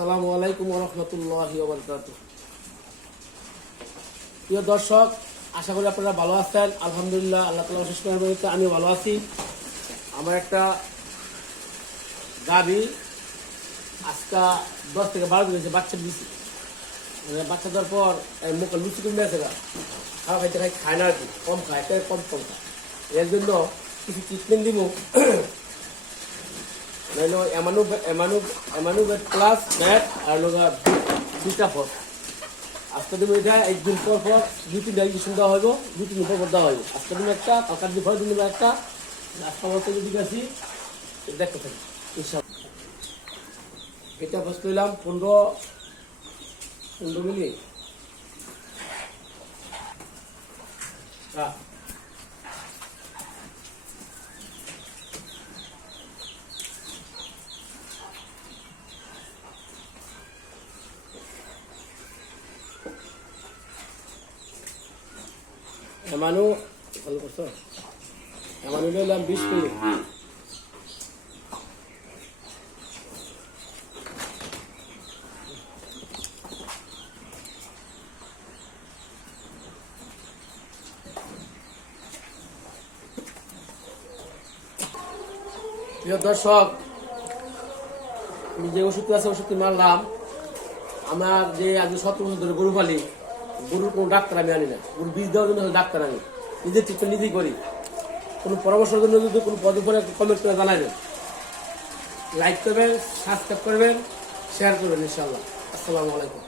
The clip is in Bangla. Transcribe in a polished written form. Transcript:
আসসালামু আলাইকুম ওয়া রাহমাতুল্লাহি ওয়া বারাকাতুহু। প্রিয় দর্শক, আশা করি আপনারা ভালো আছেন। আলহামদুলিল্লাহ, আল্লাহ তাআলা অশেষ মেহেরবানিতে আমি ভালো আছি। আমার একটা গাভী আজকে 10 থেকে 12 দিন হয়েছে বাচ্চা দিয়েছি। মানে বাচ্চা দেওয়ার পর মুখে লুচি কমে আছে, খাওয়া খাইতে খায় না আর কি, কম খায়, কম খায়। এর জন্য কিছু ট্রিটমেন্ট দিব, এমানুবেট প্লাস ব্যাট আর দুইটা ফল আজকে দেবো। এটা একদিন পর 2-3 ইঞ্জেকশন দেওয়া হইব, 2-3 পর দেওয়া হইব। আজকে দিন একটা, কালকার দিন 2 দিন একটা, আজকে বলতে যদি আছি দেখতে থাকি ইনশাআল্লাহ। এটা বসতে দিলাম 15 মিনিট। এমানু ভালো করছো, এমানু নিলাম 20 মিনিট। প্রিয় দর্শক, আমি যে ওষুধ আছে ওষুধটি মারলাম। আমার যে আজ 17 বছর ধরে গরু পালি, গরুর কোনো ডাক্তার আমি আনি না। গরু বীজ দেওয়ার জন্য ডাক্তার আনি, নিজের ট্রিটমেন্ট নিজেই করি। কোনো পরামর্শের জন্য যদি কোনো পদে পরে কমেন্ট করে জানাবেন, লাইক করবেন, সাবস্ক্রাইব করবেন, শেয়ার করবেন ইনশাআল্লাহ। আসসালামু আলাইকুম।